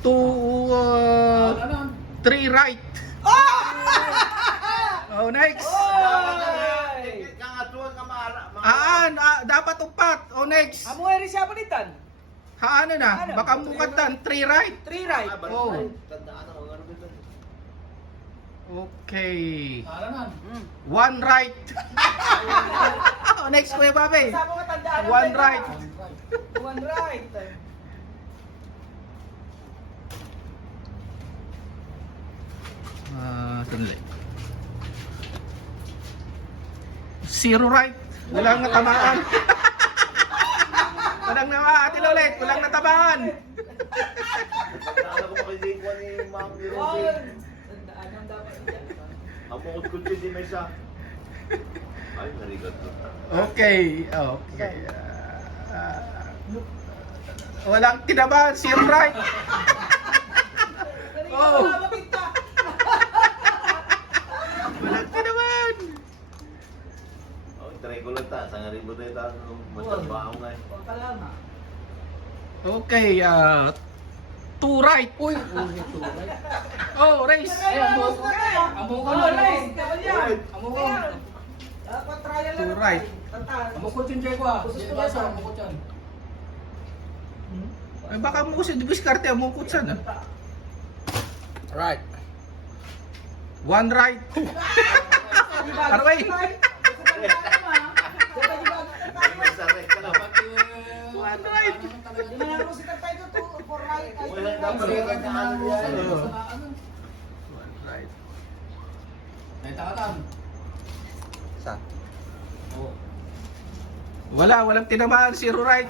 Two, three right. Oh, next. Dapat upat. Oh, next. Amo eri siya palitan. Ano na? Baka mukatan. Three right. 3 right. Oh. Okay. One right. Oh, next Kuya Bobby. Sa mo matandaan. One right. 1 right. Sandali. Zero right. Walang natamaan. Walang naman. Ate Lolet, walang natamaan. Tandaan ko makikikuha ni Ma'am Oh, Robin. tandaan ang dapat diyan. Ang mukod ko siya di may isa. Ay, narigat ko. Okay. Okay. Walang tinamaan. Zero right. Oh. Walang tinamaan. Oh, try ko lang ta. Sa ngaribo tayo ta. Matambao nga eh. Kalama. Okay. Two right. Uy. Oh, race. Amo ko na race. Amo ko. Dapat trial Two right. Amo ko chin ko ah. Amo ko chin. Ay, baka mo kasi dibiskarte mo kutsan. Right. One right. Arway. May sarek ka na. One right. Wala dapat yung kanyaan yan. One right. Sa? Walang tinamaan. Zero right.